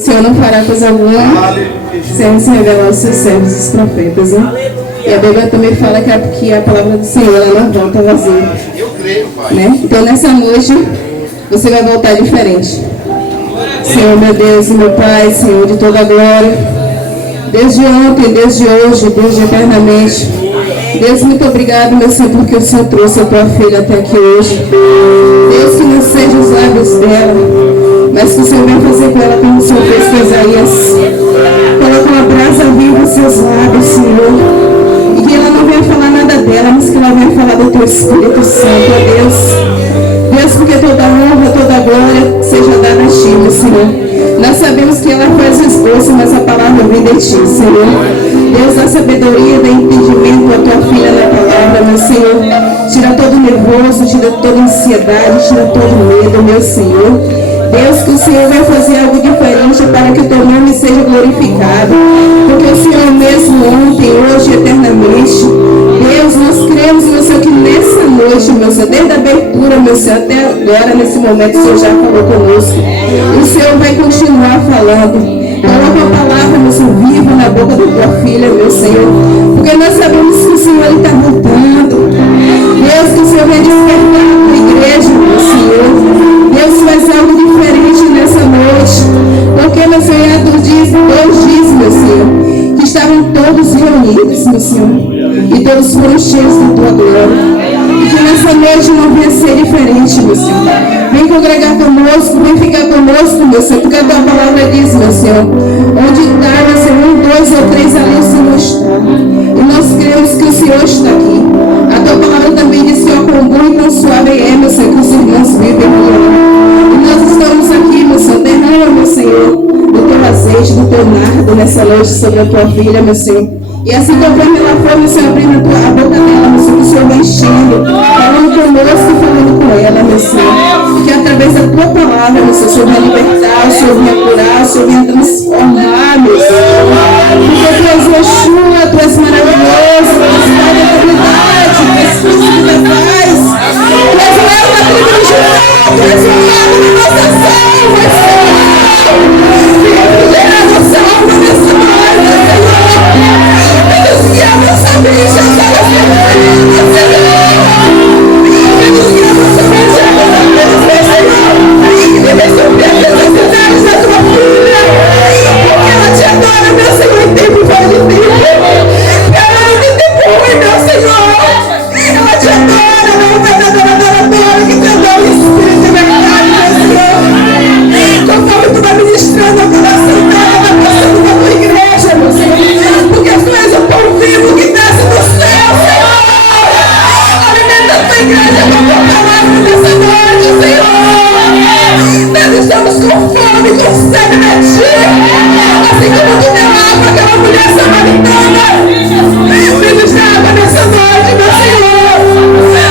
O Senhor não fará coisa alguma sem se revelar aos seus servos, os profetas, né? E a Bíblia também fala que a palavra do Senhor ela não volta vazia. Eu creio, Pai. Né? Então nessa noite você vai voltar diferente. Senhor, meu Deus e meu Pai, Senhor de toda a glória, desde ontem, desde hoje, desde eternamente. Deus, muito obrigado, meu Senhor, porque o Senhor trouxe a tua filha até aqui hoje. Deus, que não seja os lábios dela, mas que o Senhor venha fazer com ela como o Senhor fez com Isaías. Coloca uma brasa viva nos seus lábios, Senhor. E que ela não venha falar nada dela, mas que ela venha falar do teu Espírito Santo, ó Deus. Deus, porque toda honra, toda glória seja dada a ti, meu Senhor. Nós sabemos que ela faz o esforço, mas a palavra vem de ti, Senhor. Deus, dá sabedoria, dá entendimento à tua filha na palavra, meu Senhor. Tira todo o nervoso, tira toda a ansiedade, tira todo o medo, meu Senhor. Deus, que o Senhor vai fazer algo diferente para que o teu nome seja glorificado. Porque o Senhor mesmo ontem, hoje e eternamente. Deus, nós cremos, meu Senhor, que nessa noite, meu Senhor, desde a abertura, meu Senhor, até agora, nesse momento, o Senhor já falou conosco. E o Senhor vai continuar falando. Coloca a palavra, meu Senhor, viva na boca da tua filha, meu Senhor. Porque nós sabemos que o Senhor está voltando. Deus, que o Senhor venha despertar a tua igreja, meu Senhor. Deus, faz algo diferente nessa noite. Porque, meu Senhor, Atos diz, meu Senhor, que estavam todos reunidos, meu Senhor. E todos foram cheios da tua glória. E que nessa noite não venha ser diferente, meu Senhor. Vem congregar conosco, vem ficar conosco, meu Senhor. Porque a tua palavra diz, meu Senhor, onde está, meu Senhor, 1, 2 ou 3 ali o Senhor está. E nós cremos que o Senhor está aqui. A tua palavra também diz, Senhor, quão bom e quão suave é, meu Senhor, que os irmãos vivem e nós estamos aqui, meu Senhor. Derrama, meu Senhor, do teu azeite, do teu nardo nessa noite sobre a tua filha, meu Senhor. E assim conforme ela for, meu Senhor, abrindo a boca dela, meu Senhor, que o Senhor vai enchendo, falando conosco e falando com ela, meu Senhor. E que através da tua palavra, meu Senhor, o Senhor vai libertar, o Senhor vai curar, o Senhor vai transformar, meu Senhor. Porque tu és Yeshua, tu és maravilhoso, tu és Pai da eternidade, tu és Filho da paz, tu és o leão da tribo de Judá, tu és o leão da nossa salva, Senhor. Venha brilhar a nossa alma nessa noite, Senhor. Deus, que a nossa mente agora se renda, Senhor. Deus, que a nossa mente agora se renda, Senhor. E resolver as necessidades da tua filha. Porque ela te adora, meu Senhor, em tempo fora de tempo. Ela não tem tempo ruim, meu Senhor. Ela te adora, meu verdadeiro adorador, que te adora o Espírito de verdade, meu Senhor. Conforme tu vai ministrando o coração dela, vai passando da tua igreja, meu Senhor. Porque tu és o pão vivo que desce do céu, Senhor. Alimenta a tua igreja com a tua palavra nessa noite, Senhor. Nós estamos com fome, com sede de ti. Assim como tu deu água àquela mulher samaritana. Ministra água nessa noite, meu Senhor.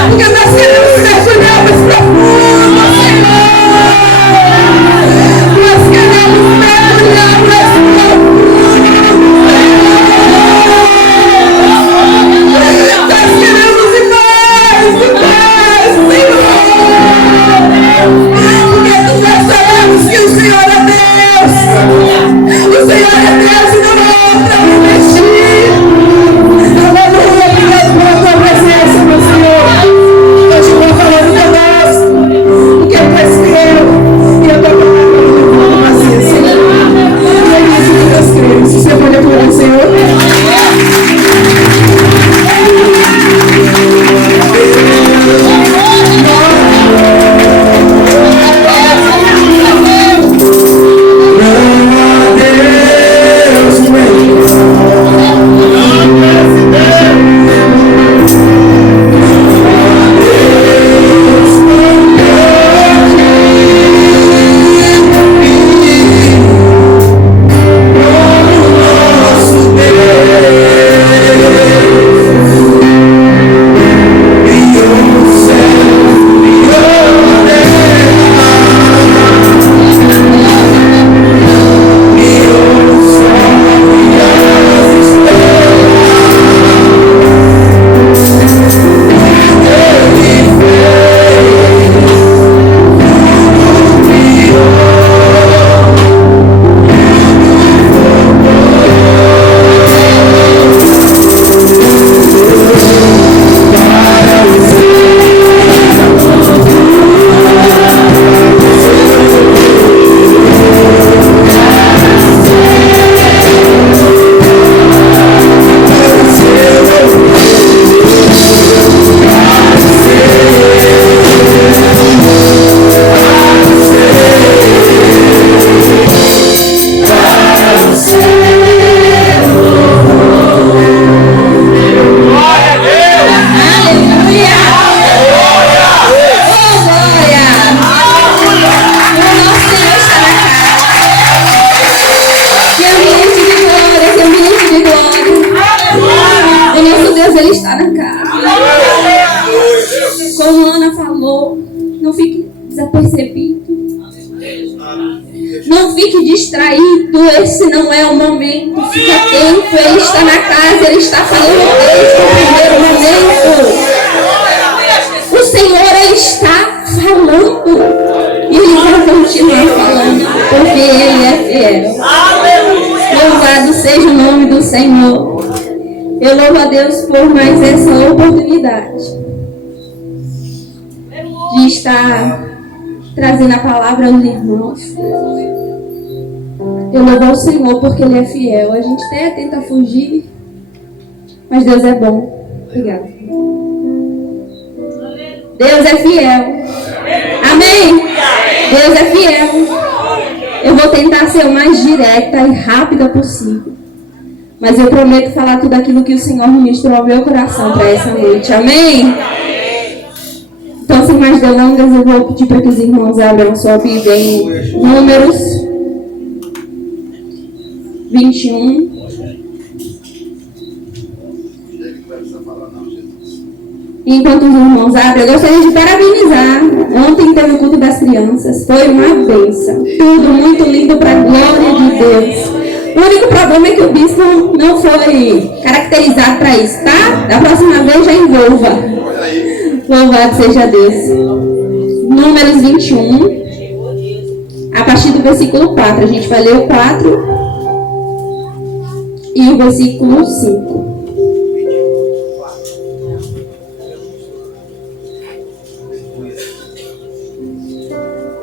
Porque nós queremos mergulhar mais profundo, Senhor. Nós queremos mergulhar mais profundo. Nós queremos ir mais, Senhor. Porque nós sabemos que o Senhor é Deus. O Senhor é Deus e não há outra investir. Aleluia, obrigado pela tua presença, meu Senhor. Continua falando conosco. Porque tu és fiel e a tua palavra não volta vazia, Senhor. E é isso que nós cremos. Você pode aplaudir o Senhor? Deus. Ele está na casa. Como a Ana falou, não fique desapercebido. Não fique distraído, esse não é o momento. Fica atento, Ele está na casa, Ele está falando desde o primeiro momento. O Senhor, Ele está falando. E Ele vai continuar falando, porque Ele é fiel. Louvado seja o nome do Senhor. Eu louvo a Deus por mais essa oportunidade de estar trazendo a palavra aos irmãos. Eu louvo ao Senhor porque Ele é fiel. A gente até tenta fugir, mas Deus é bom. Obrigada. Deus é fiel. Amém? Deus é fiel. Eu vou tentar ser o mais direta e rápida possível. Mas eu prometo falar tudo aquilo que o Senhor ministrou ao meu coração para essa noite. Amém? Então, sem mais delongas, eu vou pedir para que os irmãos abram sua Bíblia em Números 21. Enquanto os irmãos abrem, eu gostaria de parabenizar. Ontem teve o culto das crianças. Foi uma bênção. Tudo muito lindo para a glória de Deus. O único problema é que o bispo não foi caracterizado para isso, tá? Da próxima vez já envolva. Louvado seja Deus. Números 21. A partir do versículo 4. A gente vai ler o 4 e o versículo 5.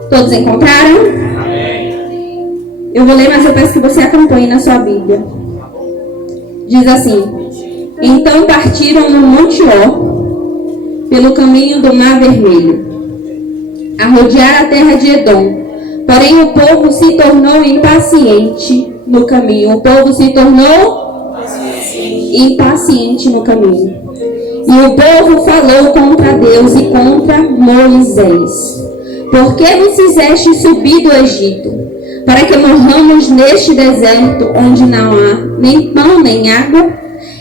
Todos encontraram? Eu vou ler, mas eu peço que você acompanhe na sua Bíblia. Diz assim: Então partiram no Monte Ó, pelo caminho do Mar Vermelho, a rodear a terra de Edom. Porém o povo se tornou impaciente no caminho. O povo se tornou impaciente no caminho. E o povo falou contra Deus e contra Moisés: Por que nos fizeste subir do Egito, para que morramos neste deserto, onde não há nem pão nem água?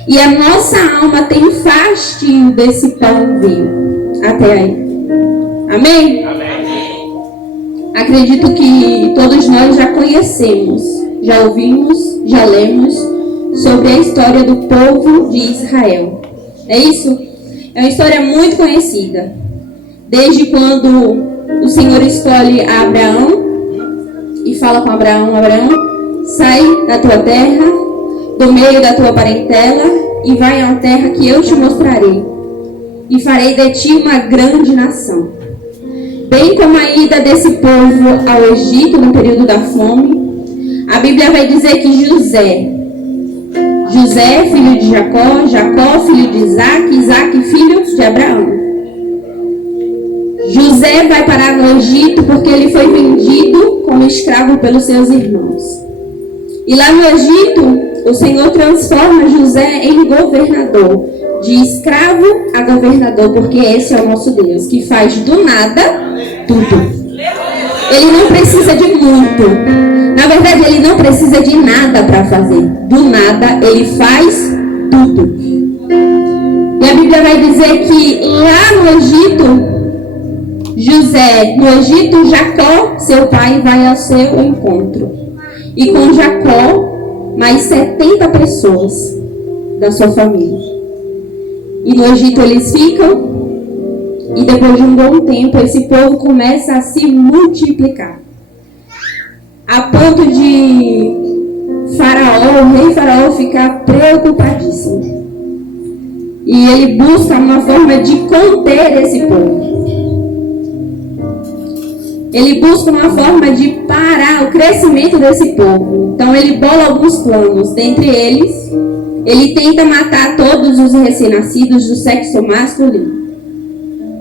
E a nossa alma tem fastio desse pão vivo. Até aí. Amém? Acredito que todos nós já conhecemos, já ouvimos, já lemos sobre a história do povo de Israel. É isso? É uma história muito conhecida. Desde quando o Senhor escolhe Abraão e fala com Abraão: Abraão, sai da tua terra, do meio da tua parentela, e vai à terra que eu te mostrarei, e farei de ti uma grande nação. Bem como a ida desse povo ao Egito no período da fome, a Bíblia vai dizer que José, filho de Jacó, Jacó, filho de Isaac, Isaac, filho de Abraão. José vai parar no Egito porque ele foi vendido como escravo pelos seus irmãos. E lá no Egito, o Senhor transforma José em governador, de escravo a governador, porque esse é o nosso Deus, que faz do nada tudo. Ele não precisa de muito. Na verdade, ele não precisa de nada para fazer. Do nada, ele faz tudo. E a Bíblia vai dizer que lá no Egito, Jacó, seu pai, vai ao seu encontro. E com Jacó, mais 70 pessoas da sua família. E no Egito eles ficam. E depois de um bom tempo, esse povo começa a se multiplicar. A ponto de Faraó, o rei Faraó, ficar preocupadíssimo. E ele busca uma forma de conter esse povo. Ele busca uma forma de parar o crescimento desse povo. Então ele bola alguns planos. Dentre eles, ele tenta matar todos os recém-nascidos do sexo masculino.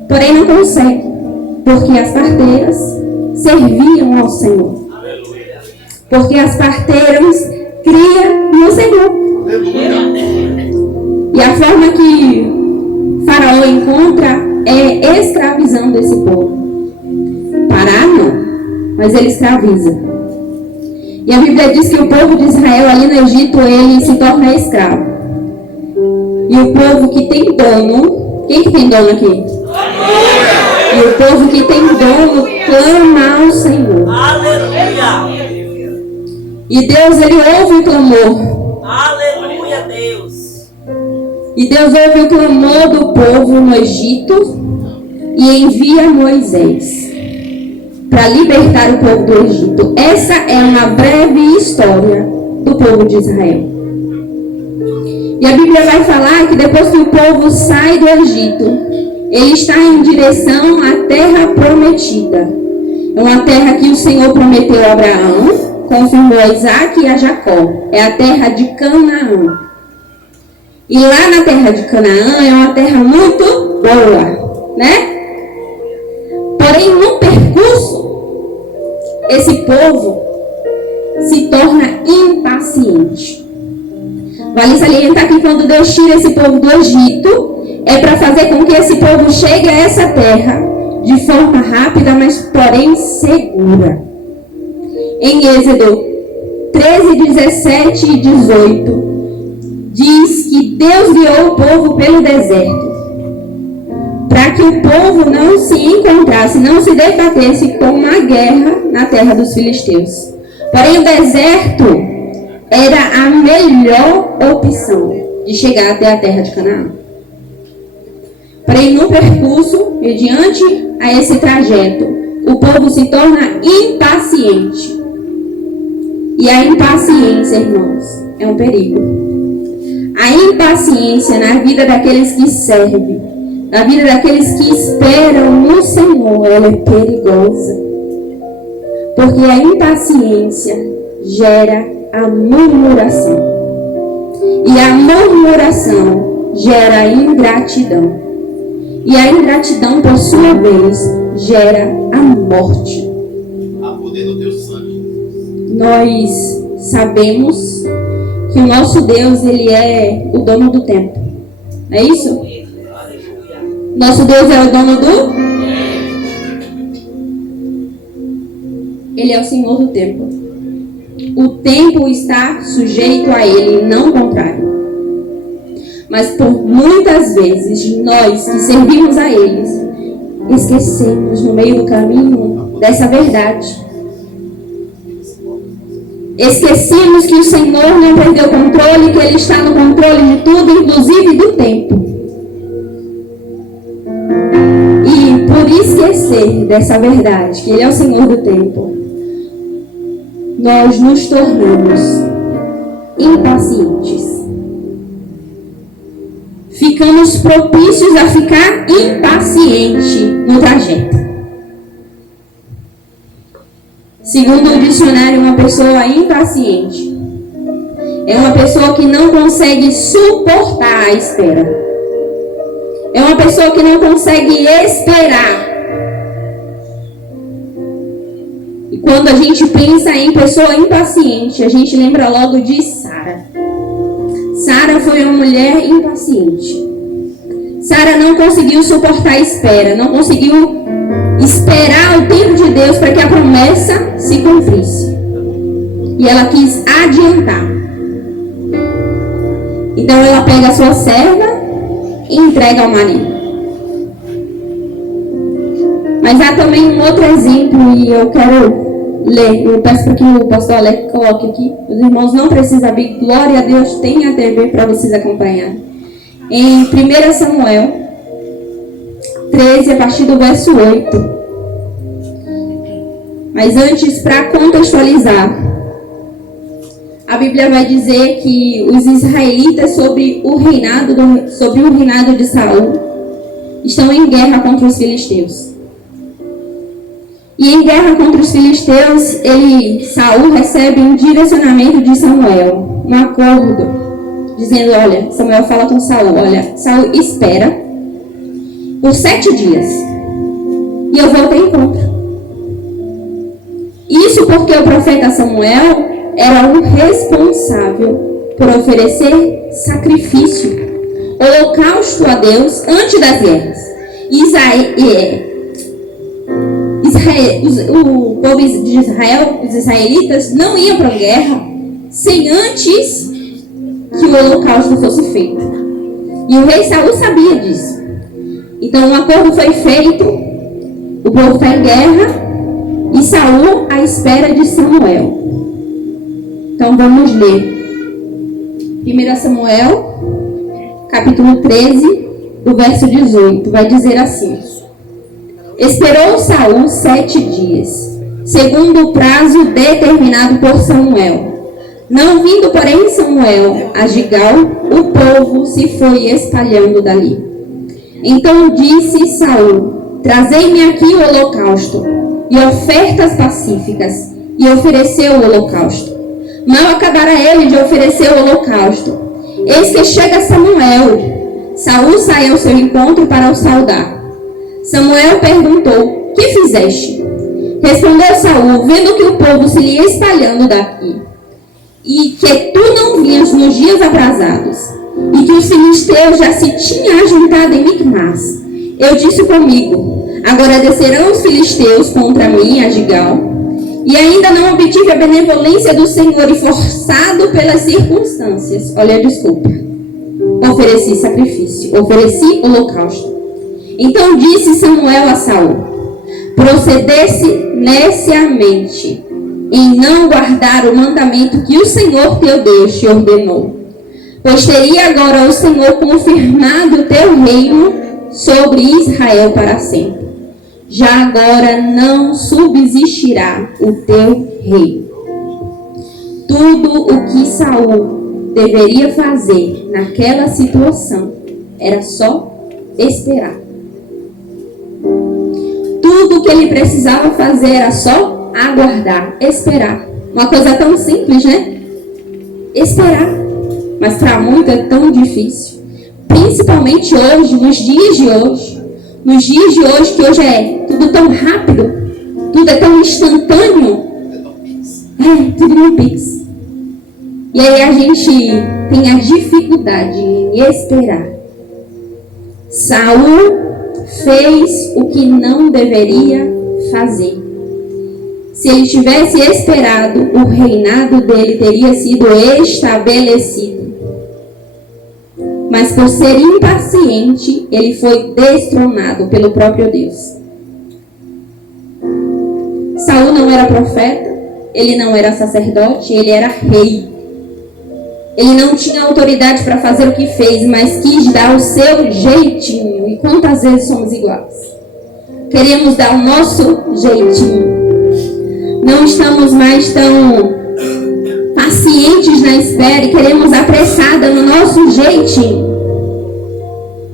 Porém não consegue, porque as parteiras serviam ao Senhor. Porque as parteiras criam no Senhor. E a forma que Faraó encontra é escravizando esse povo. Parar não, mas ele escraviza. E a Bíblia diz que o povo de Israel ali no Egito, ele se torna escravo. E o povo que tem dono, quem que tem dono aqui? E o povo que tem dono clama ao Senhor. Aleluia. E Deus, ele ouve o clamor. Aleluia, Deus. E Deus ouve o clamor do povo no Egito e envia Moisés para libertar o povo do Egito. Essa é uma breve história do povo de Israel. E a Bíblia vai falar que depois que o povo sai do Egito, ele está em direção à terra prometida. É uma terra que o Senhor prometeu a Abraão, confirmou a Isaac e a Jacó. É a terra de Canaã. E lá na terra de Canaã é uma terra muito boa, né? Porém, no percurso, esse povo se torna impaciente. Vale salientar que quando Deus tira esse povo do Egito, é para fazer com que esse povo chegue a essa terra de forma rápida, mas porém segura. Em Êxodo 13, 17 e 18, diz que Deus guiou o povo pelo deserto, para que o povo não se encontrasse, não se debatesse com uma guerra na terra dos filisteus. Porém, o deserto era a melhor opção de chegar até a terra de Canaã. Porém, no percurso, mediante a esse trajeto, o povo se torna impaciente. E a impaciência, irmãos, é um perigo. A impaciência na vida daqueles que servem, na vida daqueles que esperam no Senhor, ela é perigosa. Porque a impaciência gera a murmuração. E a murmuração gera a ingratidão. E a ingratidão, por sua vez, gera a morte. A poder do teu sangue. Nós sabemos que o nosso Deus, ele é o dono do tempo. Não é isso? Nosso Deus é o dono do? Ele é o Senhor do tempo. O tempo está sujeito a Ele, não o contrário. Mas por muitas vezes, nós que servimos a Ele, esquecemos no meio do caminho dessa verdade. Esquecemos que o Senhor não perdeu o controle, que Ele está no controle de tudo, inclusive do tempo. E por esquecer dessa verdade, que Ele é o Senhor do tempo, nós nos tornamos impacientes. Ficamos propícios a ficar impaciente no trajeto. Segundo o dicionário, uma pessoa impaciente é uma pessoa que não consegue suportar a espera. É uma pessoa que não consegue esperar. E quando a gente pensa em pessoa impaciente, a gente lembra logo de Sara. Sara foi uma mulher impaciente. Sara não conseguiu suportar a espera, não conseguiu esperar o tempo de Deus para que a promessa se cumprisse. E ela quis adiantar. Então ela pega a sua serva e entrega ao marido. Mas há também um outro exemplo, e eu quero ler. Eu peço para que o pastor Alex coloque aqui. Os irmãos não precisam abrir. Glória a Deus, tem a TV para vocês acompanharem. Em 1 Samuel 13, a partir do verso 8. Mas antes, para contextualizar, a Bíblia vai dizer que os israelitas, sobre o reinado de Saul, estão em guerra contra os filisteus. E em guerra contra os filisteus, Saul recebe um direcionamento de Samuel, um acordo, dizendo: olha, Samuel fala com Saul, olha, Saul espera por 7 dias e eu vou ter encontro. Isso porque o profeta Samuel era o responsável por oferecer sacrifício, holocausto a Deus antes das guerras. O povo de Israel, os israelitas, não iam para a guerra sem antes que o holocausto fosse feito. E o rei Saul sabia disso. Então um acordo foi feito, o povo está em guerra, e Saul à espera de Samuel. Então vamos ler. 1 Samuel, capítulo 13, do verso 18, vai dizer assim: Esperou Saul 7 dias, segundo o prazo determinado por Samuel. Não vindo, porém, Samuel a Gigal, o povo se foi espalhando dali. Então disse Saul: Trazei-me aqui o holocausto e ofertas pacíficas. E ofereceu o holocausto. Mal acabara ele de oferecer o holocausto, eis que chega Samuel. Saul sai ao seu encontro para o saudar. Samuel perguntou: Que fizeste? Respondeu Saul: Vendo que o povo se ia espalhando daqui, e que tu não vinhas nos dias aprazados, e que os filisteus já se tinham ajuntado em Micmas, eu disse comigo: Agora descerão os filisteus contra mim a Gigal. E ainda não obtive a benevolência do Senhor, e forçado pelas circunstâncias, olha a desculpa, ofereci sacrifício, ofereci holocausto. Então disse Samuel a Saul: Procedesse neciamente em não guardar o mandamento que o Senhor teu Deus te ordenou, pois teria agora o Senhor confirmado o teu reino sobre Israel para sempre. Já agora não subsistirá o teu reino. Tudo o que Saul deveria fazer naquela situação era só esperar. Tudo o que ele precisava fazer era só aguardar, esperar. Uma coisa tão simples, né? Esperar. Mas para muitos é tão difícil. Principalmente hoje, nos dias de hoje. Nos dias de hoje, que hoje é tudo tão rápido, tudo é tão instantâneo. Tudo no Pix. E aí a gente tem a dificuldade em esperar. Saul fez o que não deveria fazer. Se ele tivesse esperado, o reinado dele teria sido estabelecido. Mas por ser impaciente, ele foi destronado pelo próprio Deus. Saul não era profeta, ele não era sacerdote, ele era rei. Ele não tinha autoridade para fazer o que fez, mas quis dar o seu jeitinho. E quantas vezes somos iguais? Queremos dar o nosso jeitinho. Não estamos mais tão pacientes na espera e queremos apressada no nosso jeitinho.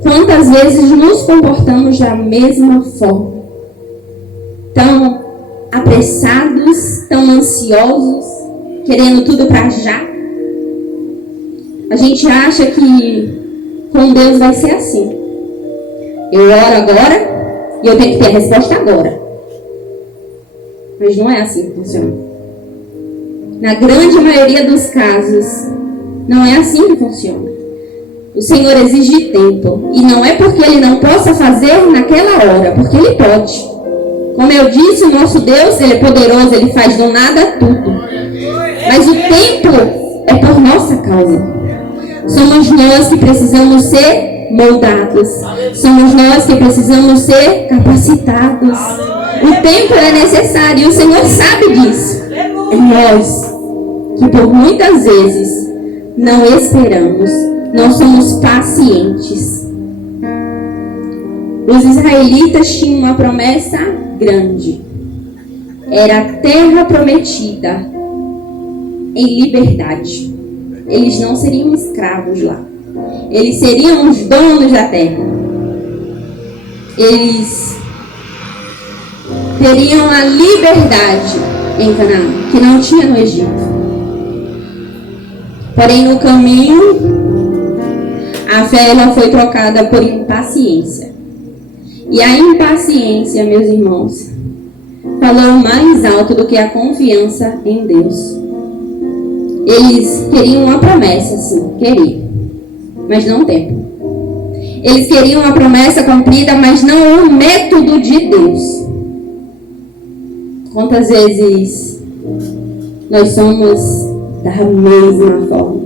Quantas vezes nos comportamos da mesma forma? Tão apressados, tão ansiosos, querendo tudo para já. A gente acha que com Deus vai ser assim. Eu oro agora e eu tenho que ter a resposta agora. Mas não é assim que funciona. Na grande maioria dos casos, não é assim que funciona. O Senhor exige tempo. E não é porque Ele não possa fazer naquela hora, porque Ele pode. Como eu disse, o nosso Deus, Ele é poderoso, Ele faz do nada tudo. Mas o tempo é por nossa causa. Somos nós que precisamos ser moldados. Somos nós que precisamos ser capacitados. O tempo é necessário e o Senhor sabe disso. É nós que por muitas vezes não esperamos, não somos pacientes. Os israelitas tinham uma promessa grande. Era a terra prometida em liberdade. Eles não seriam escravos lá. Eles seriam os donos da terra. Eles teriam a liberdade em Canaã, que não tinha no Egito. Porém, no caminho, a fé ela foi trocada por impaciência. E a impaciência, meus irmãos, falou mais alto do que a confiança em Deus. Eles queriam uma promessa, sim, queriam, mas não tempo. Eles queriam uma promessa cumprida, mas não o método de Deus. Quantas vezes nós somos da mesma forma?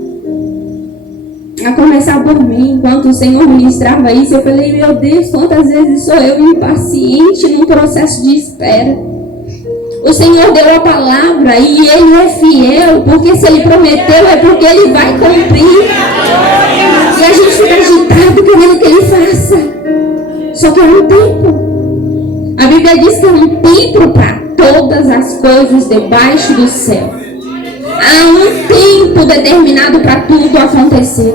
A começar por mim, enquanto o Senhor ministrava isso, eu falei, meu Deus, quantas vezes sou eu impaciente num processo de espera. O Senhor deu a palavra e Ele é fiel, porque se Ele prometeu é porque Ele vai cumprir. E a gente fica agitado querendo que Ele faça. Só que é um tempo. A Bíblia diz que é um tempo para todas as coisas debaixo do céu. Há um tempo determinado para tudo acontecer.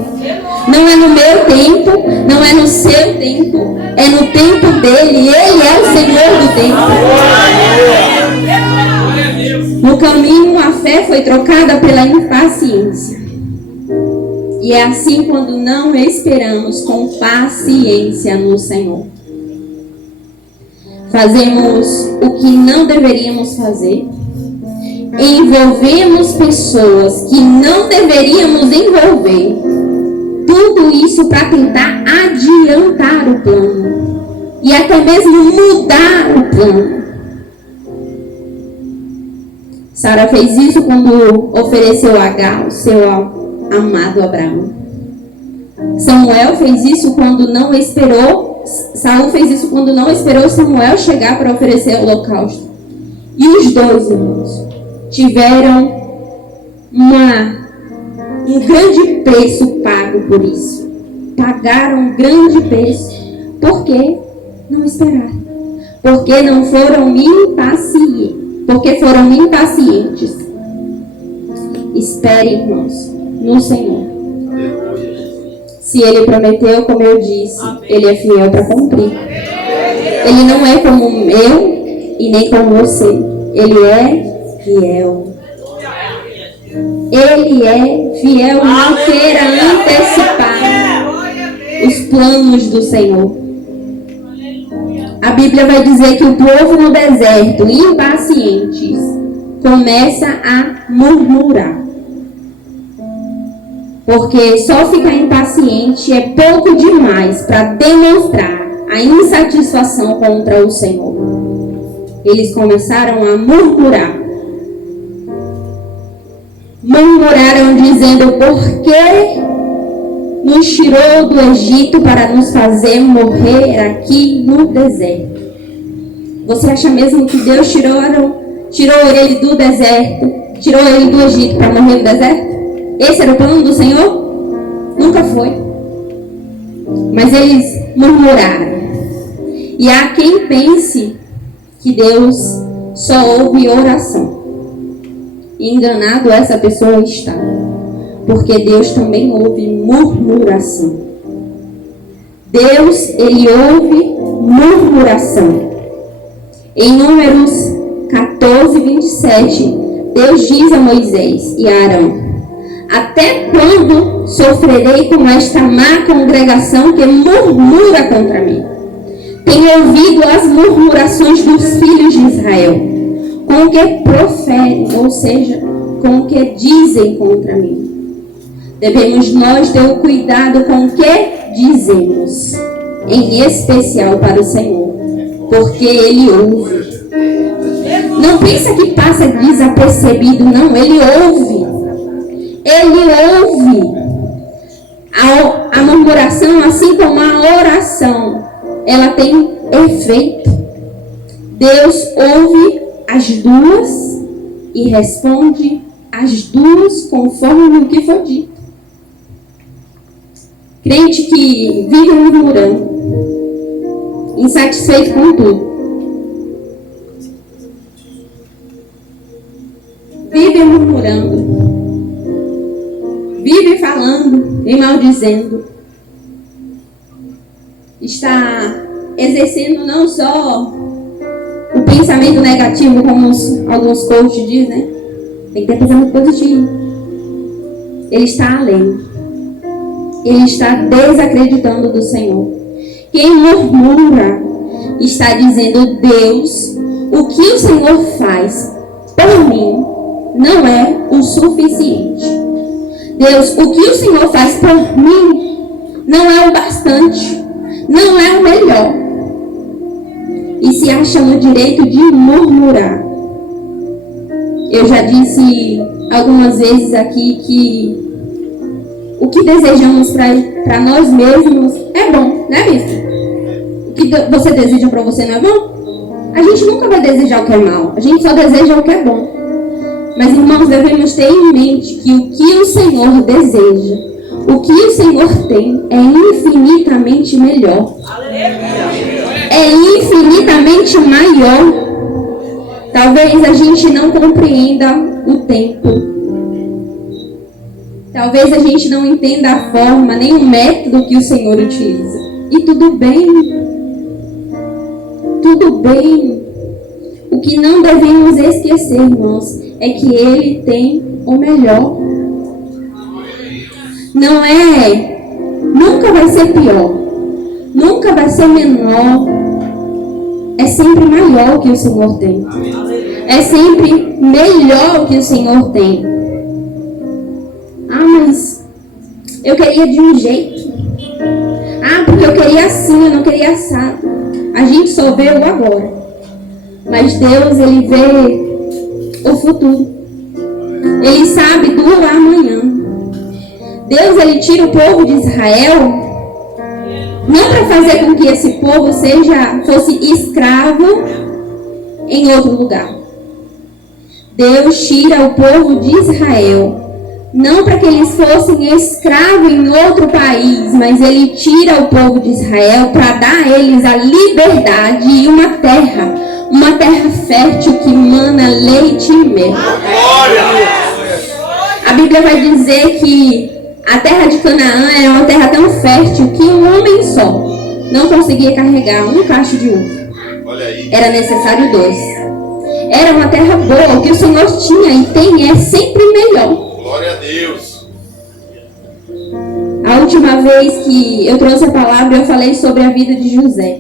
Não é no meu tempo, não é no seu tempo, é no tempo dele. Ele é o Senhor do tempo. No caminho, a fé foi trocada pela impaciência. E é assim quando não esperamos com paciência no Senhor. Fazemos o que não deveríamos fazer. Envolvemos pessoas que não deveríamos envolver. Tudo isso para tentar adiantar o plano. E até mesmo mudar o plano. Sara fez isso quando ofereceu Agar ao seu amado Abraão. Samuel fez isso quando não esperou. Saul fez isso quando não esperou Samuel chegar para oferecer o holocausto. E os dois irmãos tiveram um grande preço pago por isso. Pagaram um grande preço. Por que não esperaram? Porque não foram impacientes. Porque foram impacientes. Espere, irmãos, no Senhor. Se Ele prometeu, como eu disse, Ele é fiel para cumprir. Ele não é como eu e nem como você. Ele é fiel. Ele é fiel, não queira antecipar os planos do Senhor. A Bíblia vai dizer que o povo no deserto, impacientes, começa a murmurar. Porque só ficar impaciente é pouco demais para demonstrar a insatisfação contra o Senhor. Eles começaram a murmurar. Murmuraram dizendo, por que nos tirou do Egito para nos fazer morrer aqui no deserto? Você acha mesmo que Deus tirou ele do deserto, tirou ele do Egito para morrer no deserto? Esse era o plano do Senhor? Nunca foi. Mas eles murmuraram. E há quem pense que Deus só ouve oração. Enganado essa pessoa está. Porque Deus também ouve murmuração. Deus, Ele ouve murmuração. Em Números 14, 27, Deus diz a Moisés e a Arão, até quando sofrerei com esta má congregação que murmura contra mim? Tenho ouvido as murmurações dos filhos de Israel, com o que proferem, ou seja, com o que dizem contra mim. Devemos nós ter o cuidado com o que dizemos, em especial para o Senhor, porque Ele ouve. Não pensa que passa desapercebido, não, Ele ouve. Ele ouve. A murmuração, assim como a oração, ela tem efeito. Deus ouve as duas e responde as duas conforme o que for dito. Crente que vive murmurando, insatisfeito com tudo, vive murmurando, vive falando e maldizendo, está exercendo não só o pensamento negativo, como alguns coaches dizem, né? Tem que ter pensamento positivo. Ele está além. Ele está desacreditando do Senhor. Quem murmura está dizendo, Deus, o que o Senhor faz por mim não é o suficiente. Deus, o que o Senhor faz por mim não é o bastante, não é o melhor. E se acha no direito de murmurar. Eu já disse algumas vezes aqui que o que desejamos para nós mesmos é bom, né, bispo? O que você deseja para você não é bom? A gente nunca vai desejar o que é mal, a gente só deseja o que é bom. Mas, irmãos, devemos ter em mente que o que o Senhor deseja, o que o Senhor tem, é infinitamente melhor. É infinitamente maior. Talvez a gente não compreenda o tempo. Talvez a gente não entenda a forma, nem o método que o Senhor utiliza. E tudo bem. Tudo bem. O que não devemos esquecer, irmãos, é que Ele tem o melhor. Não é, nunca vai ser pior, nunca vai ser menor, é sempre maior o que o Senhor tem. É sempre melhor o que o Senhor tem. Ah, mas eu queria de um jeito. Ah, porque eu queria assim, eu não queria assado. A gente só vê o agora. Mas Deus, Ele vê o futuro. Ele sabe do amanhã. Deus, Ele tira o povo de Israel não para fazer com que esse povo fosse escravo em outro lugar. Deus tira o povo de Israel não para que eles fossem escravos em outro país, mas Ele tira o povo de Israel para dar a eles a liberdade e uma terra fértil que mana leite e mel. A Bíblia vai dizer que a terra de Canaã era uma terra tão fértil que um homem só não conseguia carregar um cacho de uva. Era necessário 2. Era uma terra boa, o que o Senhor tinha e tem é sempre melhor. Glória a Deus. A última vez que eu trouxe a palavra, eu falei sobre a vida de José.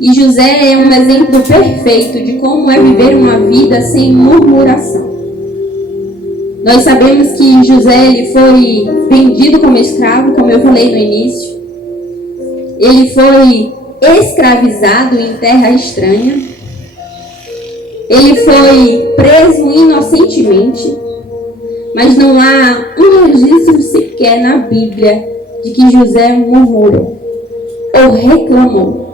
E José é um exemplo perfeito de como é viver uma vida sem murmuração. Nós sabemos que José ele foi vendido como escravo, como eu falei no início. Ele foi escravizado em terra estranha. Ele foi preso inocentemente. Mas não há um registro sequer na Bíblia de que José murmurou ou reclamou.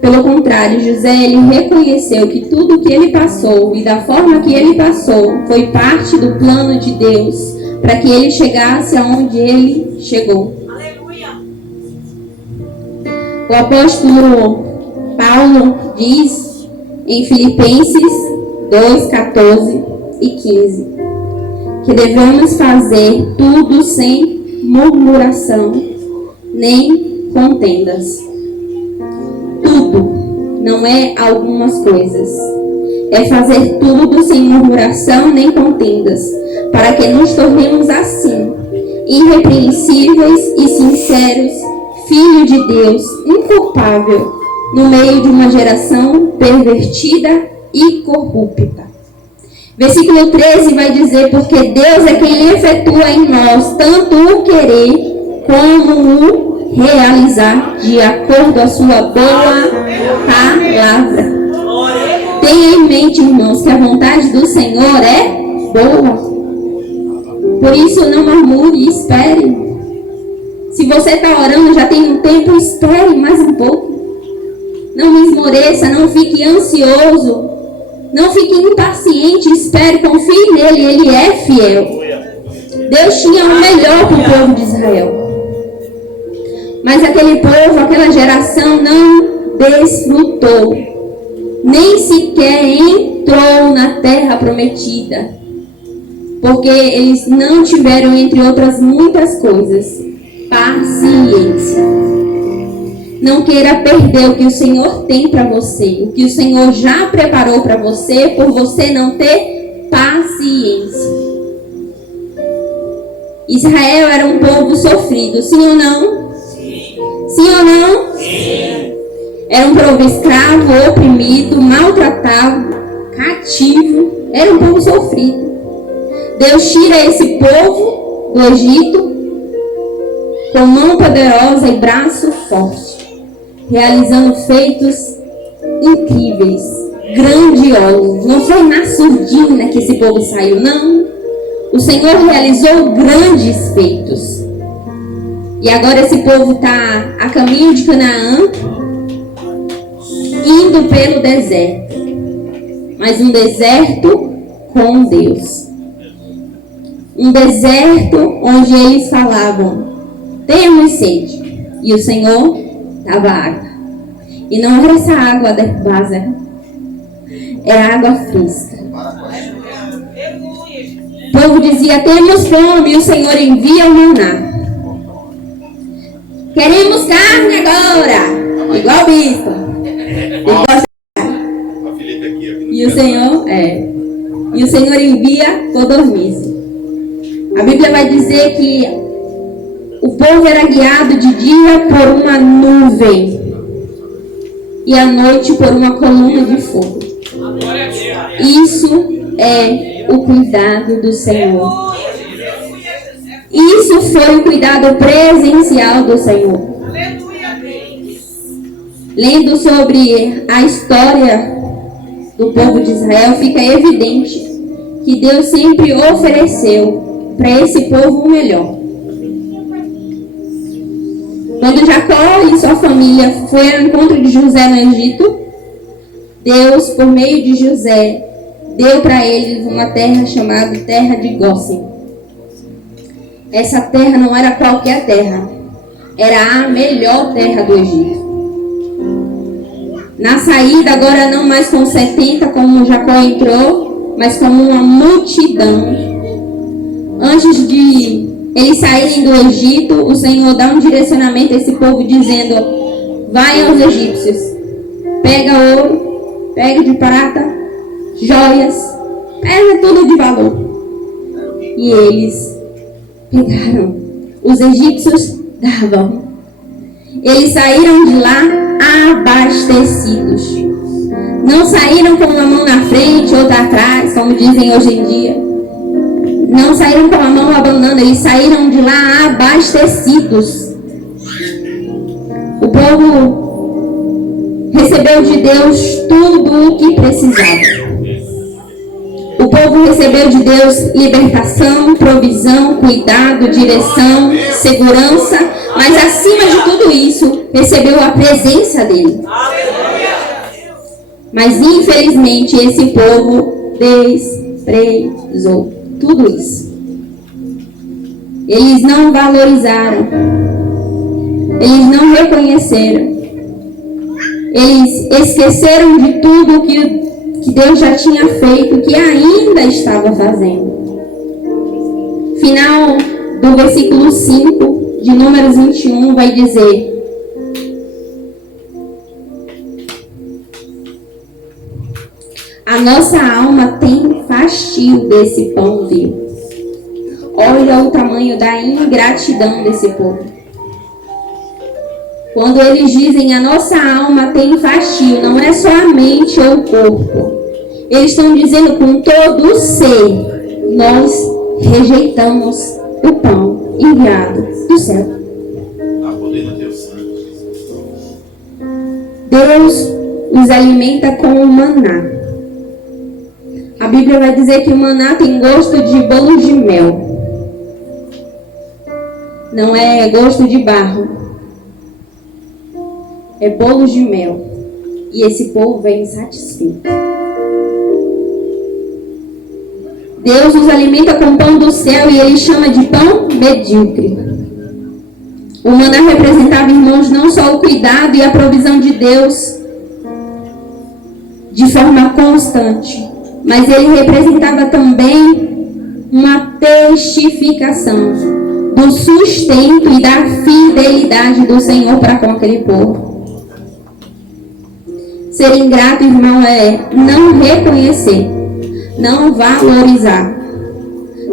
Pelo contrário, José ele reconheceu que tudo o que ele passou e da forma que ele passou foi parte do plano de Deus para que ele chegasse aonde ele chegou. Aleluia. O apóstolo Paulo diz em Filipenses 2:14 e 15 que devemos fazer tudo sem murmuração nem contendas. Tudo, não é algumas coisas. É fazer tudo sem murmuração nem contendas, para que nos tornemos assim, irrepreensíveis e sinceros, filho de Deus, inculpável, no meio de uma geração pervertida e corrupta. Versículo 13 vai dizer, porque Deus é quem efetua em nós tanto o querer como o realizar de acordo com a sua boa palavra. Tenha em mente, irmãos, que a vontade do Senhor é boa. Por isso não murmure e espere. Se você está orando, já tem um tempo, espere mais um pouco. Não esmoreça, não fique ansioso. Não fique impaciente, espere, confie nele, ele é fiel. Deus tinha o melhor para o povo de Israel. Mas aquele povo, aquela geração não desfrutou, nem sequer entrou na terra prometida, porque eles não tiveram, entre outras muitas coisas, paciência. Não queira perder o que o Senhor tem para você, o que o Senhor já preparou para você, por você não ter paciência. Israel era um povo sofrido, sim ou não? Sim ou não? Sim. Era um povo escravo, oprimido, maltratado, cativo. Era um povo sofrido. Deus tira esse povo do Egito com mão poderosa e braço forte, realizando feitos incríveis, grandiosos. Não foi na surdina que esse povo saiu, não. O Senhor realizou grandes feitos. E agora esse povo está a caminho de Canaã, indo pelo deserto. Mas um deserto com Deus. Um deserto onde eles falavam: temos sede. E o Senhor dava água. E não era essa água da vaza, era água fresca. O povo dizia: temos fome, e o Senhor envia o maná. Queremos carne agora, igual o bispo. E o Senhor envia codorniz. A Bíblia vai dizer que o povo era guiado de dia por uma nuvem e à noite por uma coluna de fogo. Isso é o cuidado do Senhor. Isso foi o cuidado presencial do Senhor. Lendo sobre a história do povo de Israel, fica evidente que Deus sempre ofereceu para esse povo o melhor. Quando Jacó e sua família foi ao encontro de José no Egito, Deus, por meio de José, deu para eles uma terra chamada Terra de Gósen. Essa terra não era qualquer terra, era a melhor terra do Egito. Na saída, agora não mais com 70 como Jacó entrou, mas como uma multidão. Antes de eles saírem do Egito, o Senhor dá um direcionamento a esse povo dizendo: vai aos egípcios, pega ouro, pega de prata, joias, pega tudo de valor. E eles pegaram. Os egípcios davam. Eles saíram de lá abastecidos. Não saíram com uma mão na frente, outra atrás, como dizem hoje em dia. Não saíram com a mão abanando, eles saíram de lá abastecidos. O povo recebeu de Deus tudo o que precisava. O povo recebeu de Deus libertação, provisão, cuidado, direção, segurança, mas acima de tudo isso, recebeu a presença dele. Mas infelizmente esse povo desprezou tudo isso. Eles não valorizaram, eles não reconheceram, eles esqueceram de tudo que Deus já tinha feito, que ainda estava fazendo. Final do versículo 5 de Números 21 vai dizer: a nossa alma tem fastio desse pão vivo. Olha o tamanho da ingratidão desse povo. Quando eles dizem a nossa alma tem fastio, não é só a mente ou o corpo. Eles estão dizendo com todo o ser: nós rejeitamos o pão enviado do céu. Deus os alimenta com o maná. A Bíblia vai dizer que o maná tem gosto de bolo de mel. Não é gosto de barro. É bolo de mel. E esse povo é insatisfeito. Deus os alimenta com pão do céu e ele chama de pão medíocre. O maná representava, irmãos, não só o cuidado e a provisão de Deus de forma constante, mas ele representava também uma testificação do sustento e da fidelidade do Senhor para com aquele povo. Ser ingrato, irmão, é não reconhecer, não valorizar,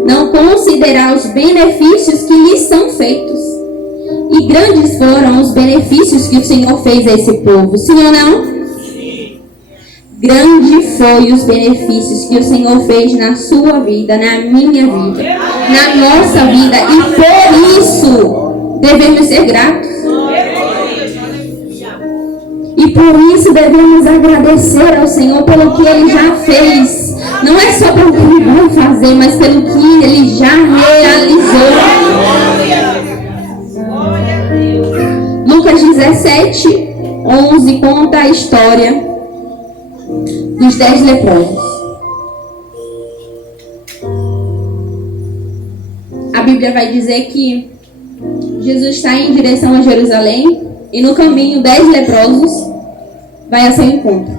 não considerar os benefícios que lhes são feitos. E grandes foram os benefícios que o Senhor fez a esse povo, sim ou não? Grande foi os benefícios que o Senhor fez na sua vida, na minha vida, na nossa vida. E por isso devemos ser gratos. E por isso devemos agradecer ao Senhor pelo que Ele já fez. Não é só pelo que ele vai fazer, mas pelo que ele já realizou. Lucas 17:11 conta a história dos 10 leprosos. A Bíblia vai dizer que Jesus está em direção a Jerusalém e no caminho 10 leprosos vai a seu encontro,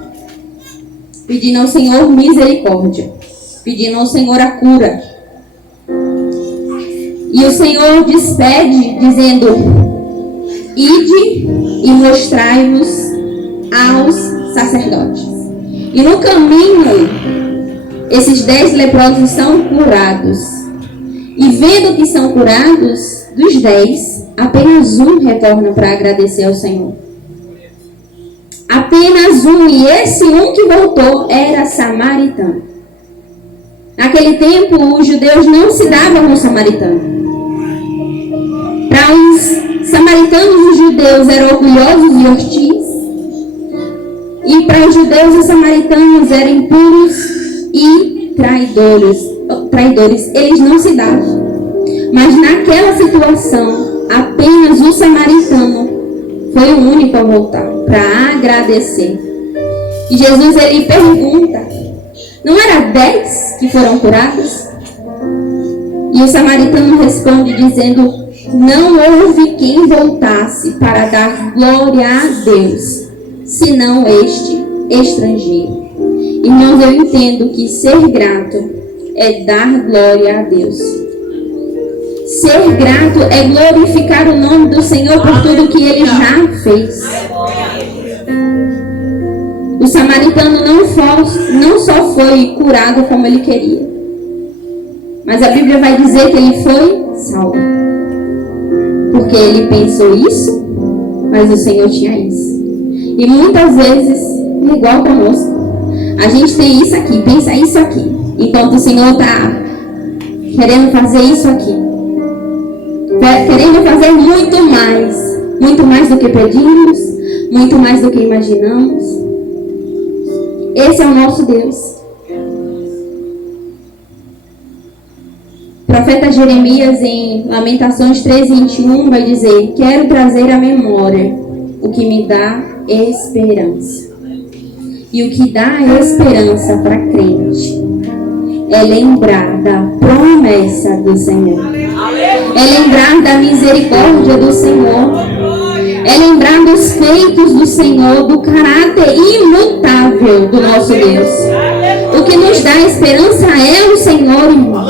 pedindo ao Senhor misericórdia, pedindo ao Senhor a cura. E o Senhor despede dizendo: ide e mostrai-vos aos sacerdotes. E no caminho, esses 10 leprosos são curados. E vendo que são curados, dos 10, apenas um retorna para agradecer ao Senhor. Apenas um, e esse um que voltou era samaritano. Naquele tempo, os judeus não se davam com os samaritanos. Para os samaritanos, os judeus eram orgulhosos e hostis. E para os judeus, os samaritanos eram impuros e traidores. Eles não se davam. Mas naquela situação, apenas o samaritano foi o único a voltar para agradecer. E Jesus, ele pergunta: não era 10 que foram curados? E o samaritano responde dizendo: não houve quem voltasse para dar glória a Deus, senão este estrangeiro. Irmãos, eu entendo que ser grato é dar glória a Deus. Ser grato é glorificar o nome do Senhor por tudo que Ele já fez. O samaritano não só foi curado como ele queria, mas a Bíblia vai dizer que ele foi salvo. Porque ele pensou isso, mas o Senhor tinha isso. E muitas vezes, igual conosco, a gente tem isso aqui, pensa isso aqui, enquanto o Senhor está querendo fazer isso aqui, querendo fazer muito mais do que pedimos, muito mais do que imaginamos. Esse é o nosso Deus. O profeta Jeremias, em Lamentações 3:21, vai dizer: quero trazer à memória o que me dá esperança. E o que dá esperança para crente é lembrar da promessa do Senhor. É lembrar da misericórdia do Senhor. É lembrar dos feitos do Senhor, do caráter imutável do nosso Deus. O que nos dá esperança é o Senhor, irmão.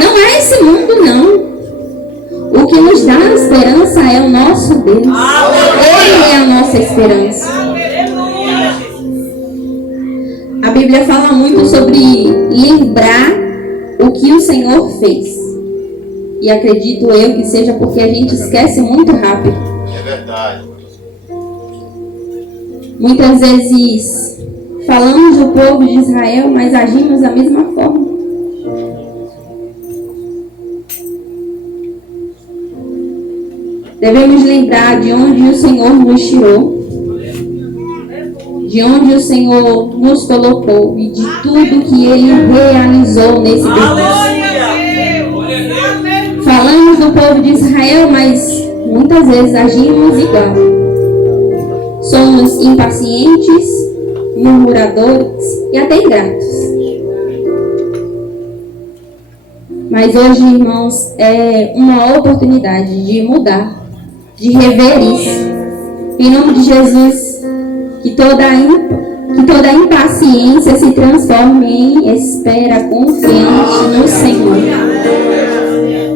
Não é esse mundo, não. O que nos dá esperança é o nosso Deus. Ele é a nossa esperança. A Bíblia fala muito sobre lembrar o que o Senhor fez. E acredito eu que seja porque a gente esquece muito rápido. É verdade. Muitas vezes falamos do povo de Israel, mas agimos da mesma forma. Devemos lembrar de onde o Senhor nos tirou, de onde o Senhor nos colocou e de tudo que Ele realizou nesse percurso. Falamos do povo de Israel, mas muitas vezes agimos igual. Somos impacientes, murmuradores e até ingratos. Mas hoje, irmãos, é uma oportunidade de mudar, de rever isso. Em nome de Jesus, que toda impaciência se transforme em espera confiante no Senhor,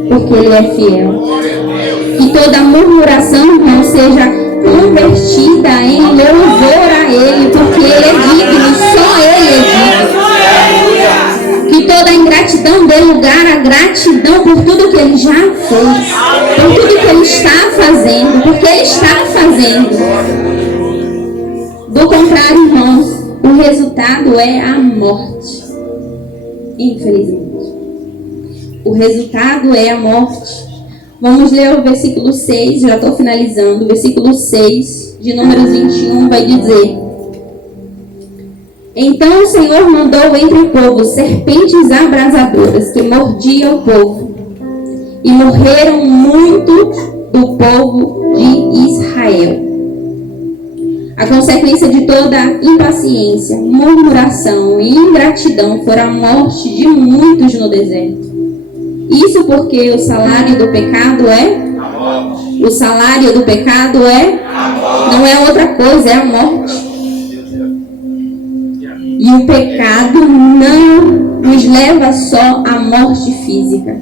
porque Ele é fiel. Que toda murmuração não seja convertida em louvor a Ele, porque Ele é digno, só Ele é digno. Que toda ingratidão dê lugar à gratidão por tudo que Ele já fez, por tudo que Ele está fazendo, porque Ele está fazendo. Do contrário, irmãos, o resultado é a morte. Infelizmente. O resultado é a morte. Vamos ler o versículo 6, já estou finalizando. O versículo 6 de Números 21 vai dizer: Então o Senhor mandou entre o povo serpentes abrasadoras que mordiam o povo, e morreram muitos do povo de Israel. A consequência de toda impaciência, murmuração e ingratidão foi a morte de muitos no deserto. Isso porque o salário do pecado é? O salário do pecado é? Não é outra coisa, é a morte. E o pecado não nos leva só à morte física,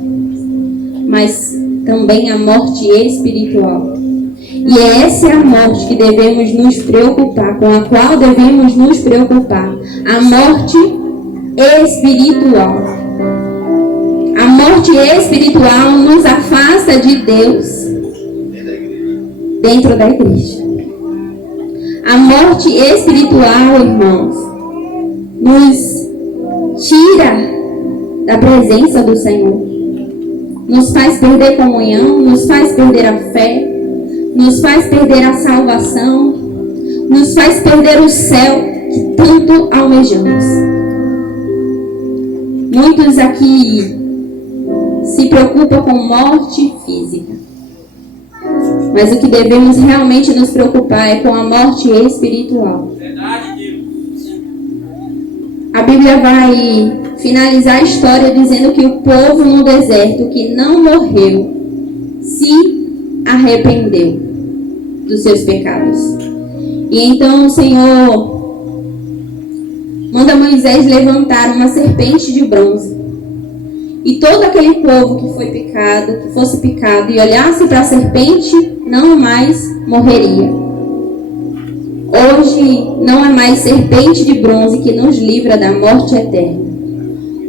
mas também à morte espiritual. E essa é a morte que devemos nos preocupar, com a qual devemos nos preocupar. A morte espiritual. A morte espiritual nos afasta de Deus dentro da igreja. A morte espiritual, irmãos, nos tira da presença do Senhor. Nos faz perder comunhão, nos faz perder a fé, nos faz perder a salvação, nos faz perder o céu que tanto almejamos. Muitos aqui se preocupam com morte física, mas o que devemos realmente nos preocupar é com a morte espiritual. A Bíblia vai finalizar a história dizendo que o povo no deserto que não morreu se arrependeu dos seus pecados. E então o Senhor manda Moisés levantar uma serpente de bronze. E todo aquele povo que foi picado, que fosse picado e olhasse para a serpente, não mais morreria. Hoje não é mais serpente de bronze que nos livra da morte eterna.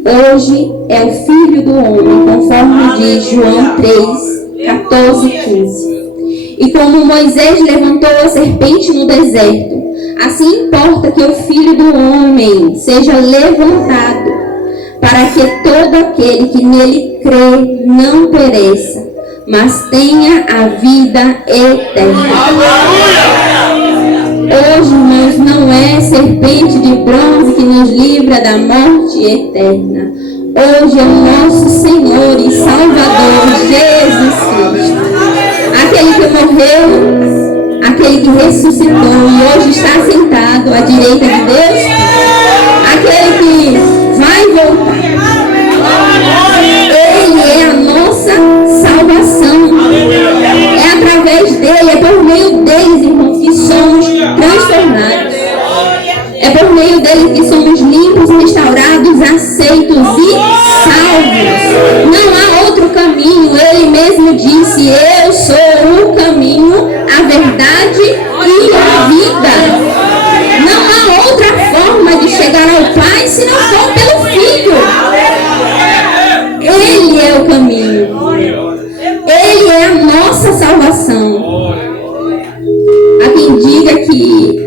Hoje é o Filho do Homem, conforme diz João 3, 14 e 15. E como Moisés levantou a serpente no deserto, assim importa que o Filho do Homem seja levantado, para que todo aquele que nele crê não pereça, mas tenha a vida eterna. Hoje, irmãos, não é serpente de bronze que nos livra da morte eterna. Hoje é o nosso Senhor e Salvador, Jesus Cristo. Aquele que morreu, aquele que ressuscitou e hoje está sentado à direita de Deus. Aquele que vai voltar. Ele é a nossa salvação. É através dele, é por meio deles, irmãos, que somos transformados. É por meio dele que somos limpos, restaurados, aceitos e salvos. Não há outro caminho. Ele mesmo disse: eu sou o caminho, a verdade e a vida. Não há outra forma de chegar ao Pai se não for pelo Filho. Ele é o caminho. Ele é a nossa salvação. Há quem diga que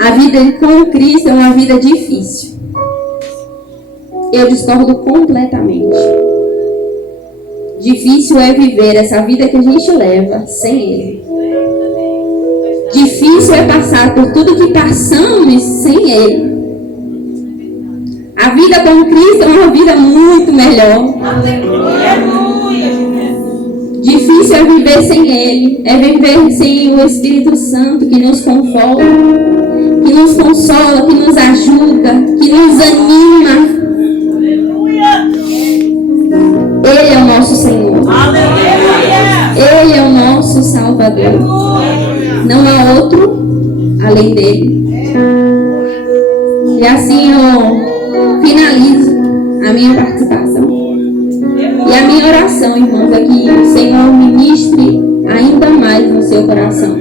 a vida com Cristo é uma vida difícil. Eu discordo completamente. Difícil é viver essa vida que a gente leva sem Ele. Difícil é passar por tudo que passamos sem Ele. A vida com Cristo é uma vida muito melhor. Difícil é viver sem Ele. É viver sem o Espírito Santo que nos conforta, que nos consola, que nos ajuda, que nos anima. Ele é o nosso Senhor. Ele é o nosso Salvador. Não há outro além dele. E assim eu finalizo a minha participação. E a minha oração, irmãos, é que o Senhor ministre ainda mais no seu coração.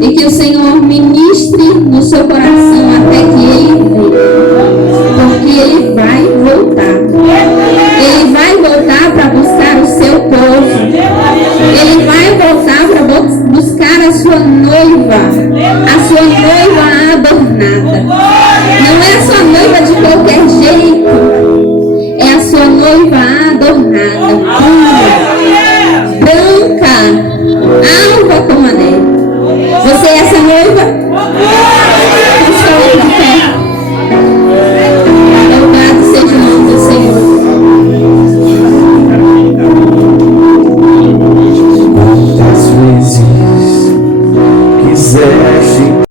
E que o Senhor ministre no seu coração até que